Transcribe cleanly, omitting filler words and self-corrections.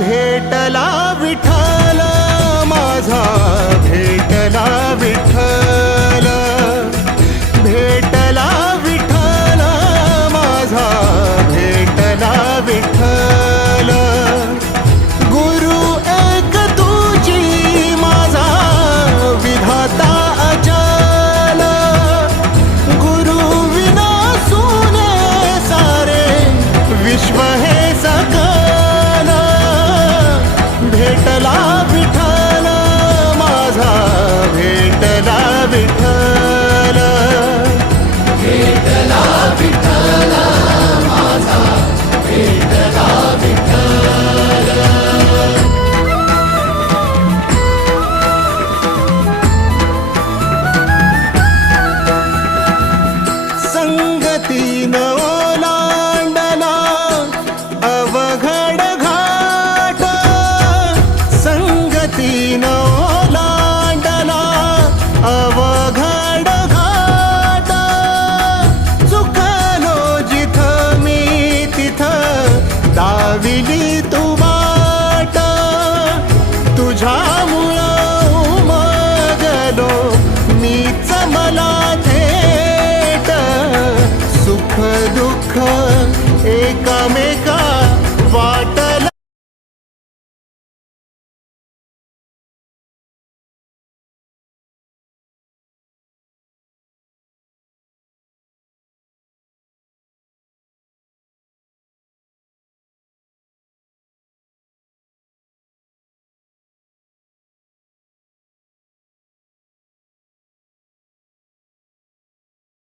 भेटला विठ्ठल माझा, भेटला विठ्ठल, भेटला विठ्ठल माझा, भेटला विठ्ठल. गुरु एक तुझी माझा विधाता अचल, गुरु विना सुने सारे विश्व हे सकल. भेटला विठ्ठल माझा, भेटला विठ्ठल, भेटला विठ्ठल माझा, भेटला विठ्ठल. संगतीन ओलांडला अवघड घाट, संगतीन ओलांडला अवघड घाट. चुकलो जिथं मी तिथं दाविली तू वाट, तुझ्यामुळं उमगलो मीच मला थेट. सुख दुःख एकामेका वाट